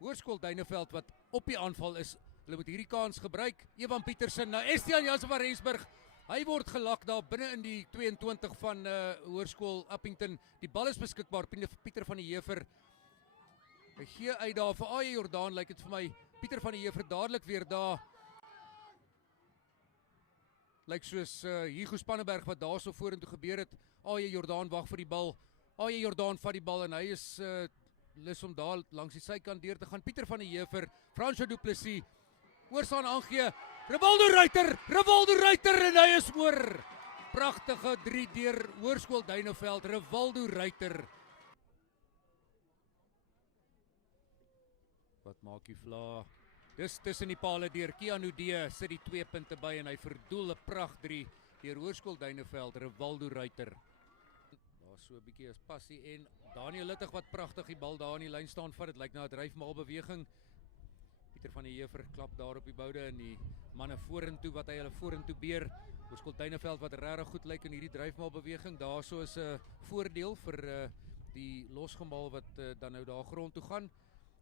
Hoërskool Duineveld wat op die aanval is. Hulle moet hierdie kans gebruik. Evan Pietersen na Estian Jansen van Rensburg. Hy word gelak daar binne in die 22 van Hoërskool Appington. Die bal is beskikbaar. Pieter van die Heever. Hy gee uit daar vir A.J. Jordaan, lyk dit vir my. Pieter van die Heever dadelik weer daar. Lyk soos Hugo Spannenberg wat daar so vorentoe gebeur het. A.J. Jordaan wag vir die bal. A.J. Jordaan vat die bal en hy is lus om daar langs die sykant deur te gaan. Pieter van die Heever, Francois Du Plessis, oorstaan aangee. Rivaldo Ruiter en hy is oor. Pragtige 3 deur Hoërskool Duineveld, Rivaldo Ruiter. Wat maak die vla? Dis tussen die pale deur. Keanu D sit die 2 punte by en hy verdoel 'n pragt 3 deur Hoërskool Duineveld, Rivaldo Ruiter. Daar so 'n bietjie as passie en Daniel Littig wat pragtig die bal daar in die lyn staan vat. Dit lyk na 'n dryfmaal beweging. Pieter van die Heever klap daar op die boude en die manne vorentoe wat hy hulle vorentoe beer. Hoërskool Duineveld wat regtig goed lyk in hierdie dryfmaal beweging. Daar so is 'n voordeel vir die losgemaal wat dan nou daar grond toe gaan.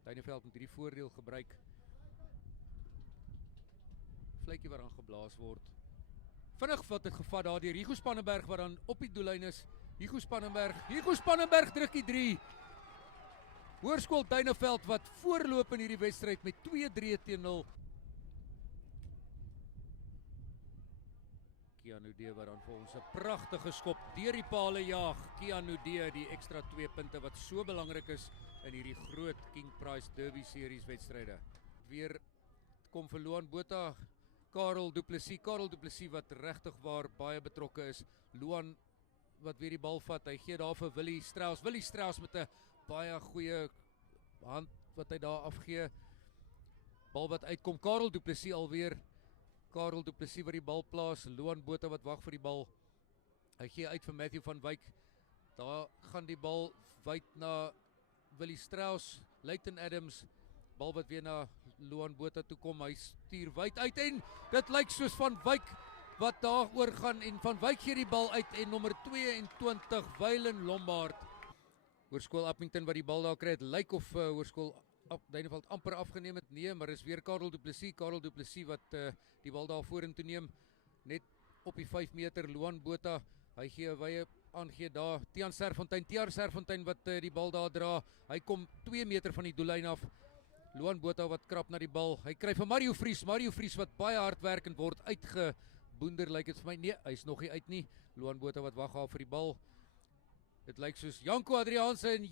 Duineveld moet hierdie voordeel gebruik. Vletjie wat dan geblaas word. Vinnig wat het gevat daar deur Hugo Spannenberg wat dan op die doellyn is. Hugo Spannenberg druk die 3. Hoërskool Duineveld wat voorloop in hierdie wedstryd met 2-3-0. Keanu D wat dan vir ons 'n pragtige skop deur die pale jaag. Keanu D die ekstra 2 punte wat so belangrik is in hierdie groot King Prize Derby series wedstryde. Weer kom vir Loan Botha, Karel Du Plessis wat regtig waar baie betrokke is. Loan wat weer die bal vat, hy gee daar vir Willie Strauss met 'n baie goeie hand wat hy daar afgee. Bal wat uitkom, Karel Du Plessis alweer. Karel Du Plessis wat die bal plaas, Loan Botha wat wag vir die bal. Hy gee uit vir Matthew van Wyk. Daar gaan die bal wyd na Willie Strauss, Leighton Adams. Bal wat weer na Loan Botha toe kom, hy stuur wyd uit en dit lyk soos Van Wyk wat daar oor gaan en Van Wyk gee die bal uit en nommer 22 Wylen Lombard. Hoërskool Appington wat die bal daar kry, het lyk of Hoërskool Duineveld amper afgeneem het. Nee, maar is weer Karel Du Plessis wat die bal daar vorentoe neem. Net op die 5 meter Loan Botha, hy gee 'n wye aangee daar. Tiaan Serfontein wat die bal daar dra. Hy kom 2 meter van die doellyn af. Loan Botha wat krap na die bal. Hy kry vir Mario Vries wat baie hardwerkend word uitgeboender lyk dit vir my. Nee, hy's nog nie uit nie. Loan Botha wat wag daar vir die bal. Dit lyk soos Janko Adriaanse en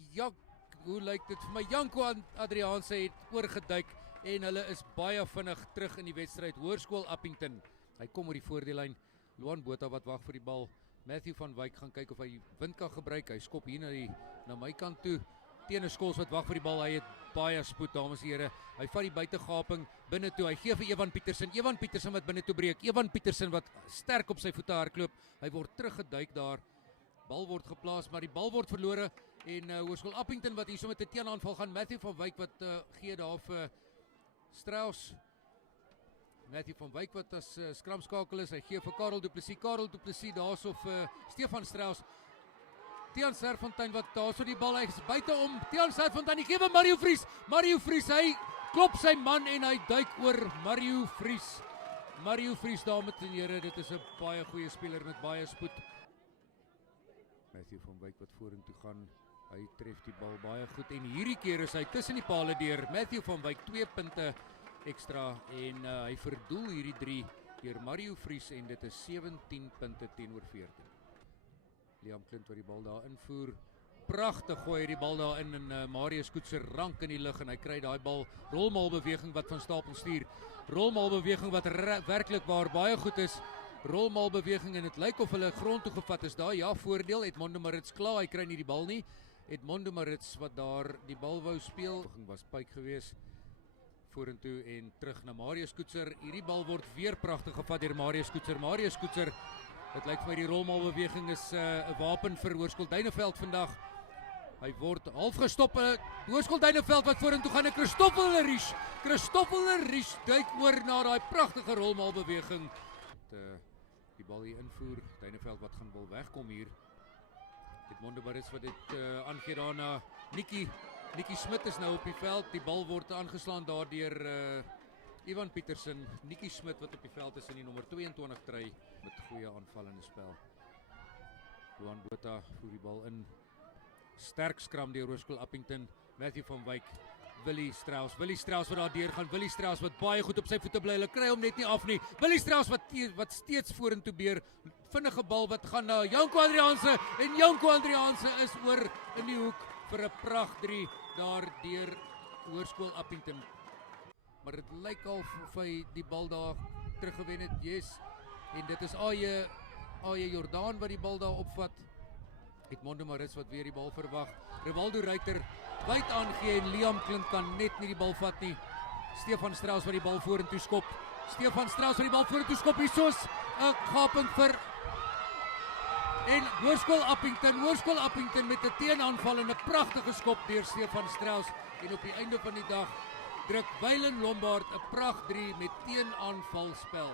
hoe lyk dit vir my? Janko Adriaanse het oorgeduik en hulle is baie vinnig terug in die wedstryd. Hoërskool Appington. Hy kom oor die voordeellyn. Loan Botha wat wag vir die bal. Matthew van Wyk gaan kyk of hy wind kan gebruik. Hy skop hier na my kant toe. Teene Skols wat wag vir die bal. Hy het baie spoed, dames en here. Hy vat die buitegaping binne toe. Hy gee vir Evan Pietersen wat binne toe breek. Evan Pietersen wat sterk op sy voete hardloop. Hy word teruggeduik daar. Bal word geplaas, maar die bal word verlore en Hoërskool Appington wat hier so met 'n teenaanval gaan. Matthew van Wyk wat gee daar vir Strauss. Matthew van Wyk wat as skramskakel is. Hy gee vir Karel Du Plessis daarso vir Stefan Strauss. Tiaan Serfontein wat daarso die bal, hy is buite om. Tiaan Serfontein, hy gee vir Mario Vries, hy klop sy man en hy duik oor Mario Vries dames en here, dit is 'n baie goeie speler met baie spoed. Matthew van Wyk wat vorentoe gaan, hy tref die bal baie goed en hierdie keer is hy tussen die pale deur. Matthew van Wyk 2 punte ekstra en hy verdoel hierdie 3 deur Mario Vries en dit is 17 punte teenoor 14. Liam Klint wat die bal daar invoer. Pragtig gooi hy die bal daar in en Marius Koetser rank in die lug en hy kry daai bal. Rolmaalbeweging wat van Stapel stuur. Rolmaalbeweging wat werklik waar baie goed is. Rolmaalbeweging en dit lyk of hulle grond toe gevat is. Daar ja, voordeel Edmondo Marits klaar, hy kry nie die bal nie. Edmondo Marits wat daar die bal wou speel, was pyk gewees. Vorentoe en terug na Marius Koetser. Hierdie bal word weer pragtig gevat deur Marius Koetser. Dit lyk vir my die rolmaalbeweging is 'n wapen vir Hoërskool Duineveld vandag. Hy word half gestop. Hoërskool Duineveld wat vorentoe gaan. Christoffel Lerich duik oor na daai pragtige rolmaalbeweging. Die bal hier invoer. Duineveld wat gaan wil wegkom hier. Edmondo Marits wat dit aangee daar na Nikki Nikki Smit is nou op die veld. Die bal word aangeslaan daardeur Ivan Pietersen. Nikki Smit wat op die veld is in die nommer 22 try met goeie aanvallende spel. Luan Botha voer die bal in. Sterk skram deur Hoërskool Appington. Matthew van Wyk. Willie Strauss wat daar deur gaan. Willie Strauss wat baie goed op sy voete bly. Hulle kry hom net nie af nie. Willie Strauss wat steeds vorentoe beer. Vinnige bal wat gaan na Janko Adriaanse en Janko Adriaanse is oor in die hoek vir 'n pragt 3 daar deur Hoërskool Appington. Maar dit lyk al of hy die bal daar teruggewen het. Yes. En dit is Aje Jordaan wat die bal daar opvat. Edmondo Maris wat weer die bal verwag. Rivaldo Ruiter wyd aangee en Liam Klint kan net nie die bal vat nie. Stefan Strauss wat die bal vorentoe skop. Hiersoos 'n gaping vir en Hoërskool Appington met 'n teenaanval en 'n pragtige skop deur Stefan Strauss. En op die einde van die dag druk Wylen Lombard 'n pragt 3 met teenaanvalspel.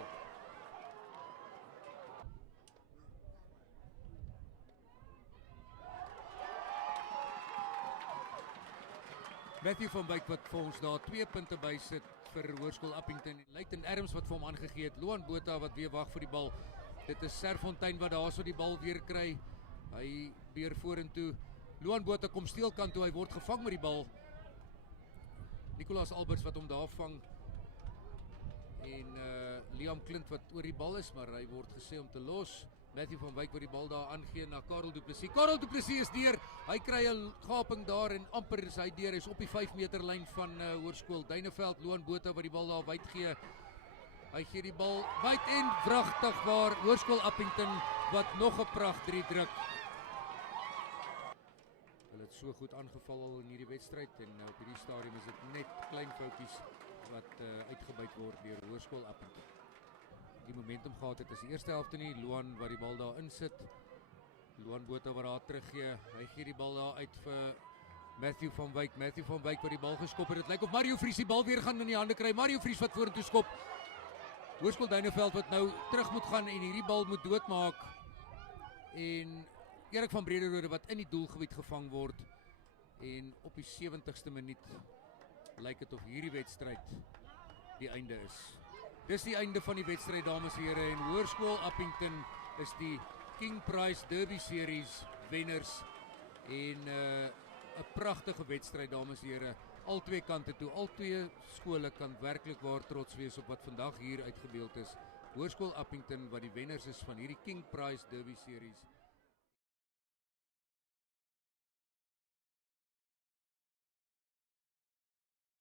Matthew van Wyk wat vir ons daar 2 punte bysit vir Hoërskool Appington. Leighton Adams wat vir hom aangegee het. Luan Botha wat weer wag vir die bal. Dit is Serfontein wat daarso die bal weer kry. Hy beer vorentoe. Luan Botha kom steelkant toe. Hy word gevang met die bal. Nicolas Alberts wat hom daar vang. En Liam Klint wat oor die bal is, maar hy word gesê om te los. Matthew van Wyk wat die bal daar aangee na Karel Du Plessis. Karel Du Plessis is deur. Hy kry 'n gaping daar en amper is hy deur. Hy is op die 5 meter lyn van Hoërskool Duineveld. Luan Botha wat die bal daar wyd gee. Hy gee die bal wyd en wragtig waar Hoërskool Appington wat nog 'n pragt 3 druk. Hulle het so goed aangeval al in hierdie wedstryd en op hierdie stadium is dit net klein foutjies wat uitgebuit word deur Hoërskool Appington. Die momentum gehad het is die eerste helfte nie. Luan wat die bal daar insit. Luan Botha wat daar teruggee. Hy gee die bal daar uit vir Matthew van Wyk. Matthew van Wyk wat die bal geskop het. Dit lyk of Mario Vries die bal weer gaan in die hande kry. Mario Vries wat vorentoe skop. Hoërskool Duineveld wat nou terug moet gaan en hierdie bal moet doodmaak. En Erik van Brederode wat in die doelgebied gevang word. En op die 70ste minuut lyk dit of hierdie wedstryd die einde is. Dis die einde van die wedstryd, dames en here, en Hoërskool Appington is die King Prize Derby Series wenners en 'n pragtige wedstryd, dames en here. Al twee kante toe, al twee skole kan werklik waar trots wees op wat vandag hier uitgebeeld is. Hoërskool Appington wat die wenners is van hierdie King Prize Derby Series.